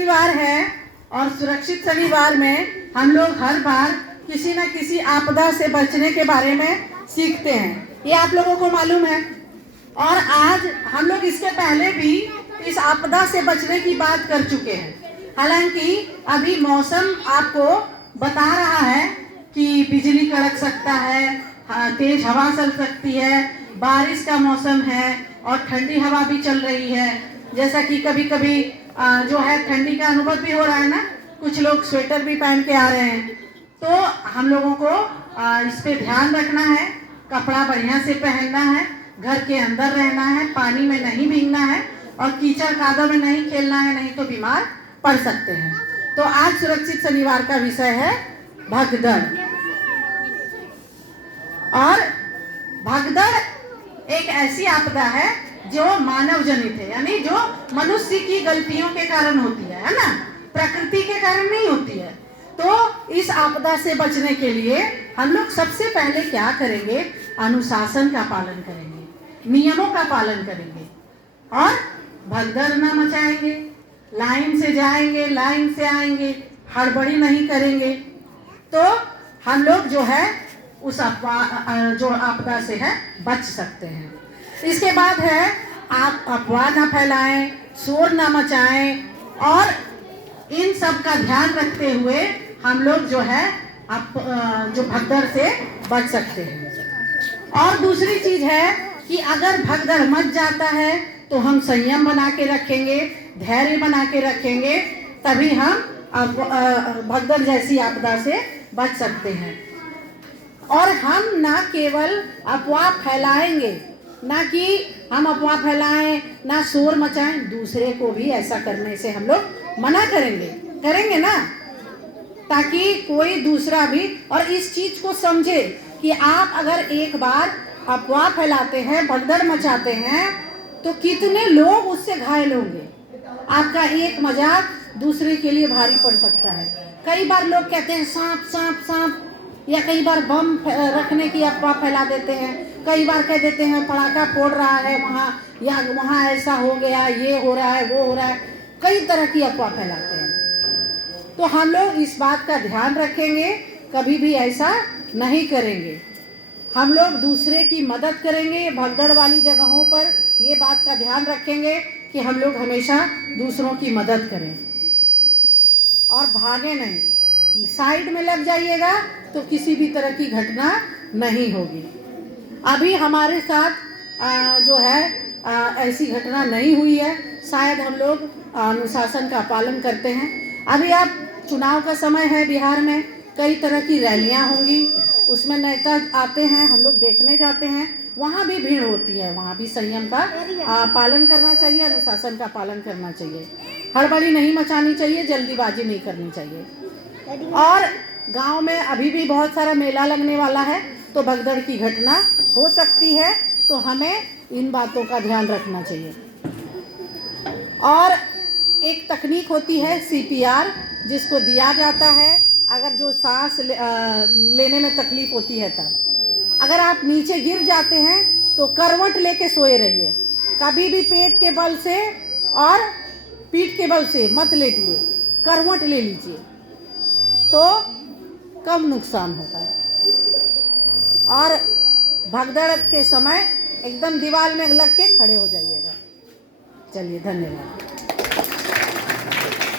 शनिवार है और सुरक्षित शनिवार में हम लोग हर बार किसी न किसी आपदा से बचने के बारे में सीखते हैं, ये आप लोगों को मालूम है। और आज हम लोग इसके पहले भी इस आपदा से बचने की बात कर चुके हैं। हालांकि अभी मौसम आपको बता रहा है कि बिजली कड़क सकता है, तेज हवा चल सकती है, बारिश का मौसम है और ठंडी हवा भी चल रही है। जैसा कि कभी कभी जो है ठंडी का अनुभव भी हो रहा है ना, कुछ लोग स्वेटर भी पहन के आ रहे हैं। तो हम लोगों को इस पे ध्यान रखना है, कपड़ा बढ़िया से पहनना है, घर के अंदर रहना है, पानी में नहीं भीगना है और कीचड़ कादव में नहीं खेलना है, नहीं तो बीमार पड़ सकते हैं। तो आज सुरक्षित शनिवार का विषय है भगदड़। और भगदड़ एक ऐसी आपदा है जो मानव जनित है, यानी जो मनुष्य की गलतियों के कारण होती है ना, प्रकृति के कारण नहीं होती है। तो इस आपदा से बचने के लिए हम लोग सबसे पहले क्या करेंगे, अनुशासन का पालन करेंगे, नियमों का पालन करेंगे और भगदड़ न मचाएंगे, लाइन से जाएंगे, लाइन से आएंगे, हड़बड़ी नहीं करेंगे। तो हम लोग जो है उस आपदा से है बच सकते हैं। इसके बाद है आप अफवाह ना फैलाएं, शोर ना मचाएं और इन सब का ध्यान रखते हुए हम लोग जो है जो भगदड़ से बच सकते हैं। और दूसरी चीज है कि अगर भगदड़ मच जाता है तो हम संयम बना के रखेंगे, धैर्य बना के रखेंगे, तभी हम भगदड़ जैसी आपदा से बच सकते हैं। और हम ना केवल अफवाह फैलाएंगे, ना कि हम अफवाह फैलाएं, ना शोर मचाएं, दूसरे को भी ऐसा करने से हम लोग मना करेंगे ना, ताकि कोई दूसरा भी और इस चीज को समझे कि आप अगर एक बार अफवाह फैलाते हैं, भगदड़ मचाते हैं, तो कितने लोग उससे घायल होंगे। आपका एक मजाक दूसरे के लिए भारी पड़ सकता है। कई बार लोग कहते हैं सांप सांप सांप, या कई बार बम रखने की अफवाह फैला देते हैं, कई बार कह देते हैं पटाखा फोड़ रहा है वहाँ, या वहाँ ऐसा हो गया, ये हो रहा है, वो हो रहा है, कई तरह की अफवाह फैलाते हैं। तो हम लोग इस बात का ध्यान रखेंगे, कभी भी ऐसा नहीं करेंगे। हम लोग दूसरे की मदद करेंगे, भगदड़ वाली जगहों पर ये बात का ध्यान रखेंगे कि हम लोग हमेशा दूसरों की मदद करें और भागे नहीं, साइड में लग जाइएगा तो किसी भी तरह की घटना नहीं होगी। अभी हमारे साथ जो है ऐसी घटना नहीं हुई है, शायद हम लोग अनुशासन का पालन करते हैं। अभी आप चुनाव का समय है, बिहार में कई तरह की रैलियां होंगी, उसमें नेता आते हैं, हम लोग देखने जाते हैं, वहाँ भी भीड़ होती है, वहाँ भी संयम का पालन करना चाहिए, अनुशासन का पालन करना चाहिए, हड़बड़ी नहीं मचानी चाहिए, जल्दीबाजी नहीं करनी चाहिए। और गांव में अभी भी बहुत सारा मेला लगने वाला है, तो भगदड़ की घटना हो सकती है, तो हमें इन बातों का ध्यान रखना चाहिए। और एक तकनीक होती है CPR, जिसको दिया जाता है अगर जो सांस लेने में तकलीफ होती है तब। अगर आप नीचे गिर जाते हैं तो करवट लेके सोए रहिए, कभी भी पेट के बल से और पीठ के बल से मत लेटिए, करवट ले लीजिए तो कम नुकसान होता है। और भगदड़ के समय एकदम दीवार में लग के खड़े हो जाइएगा। चलिए, धन्यवाद।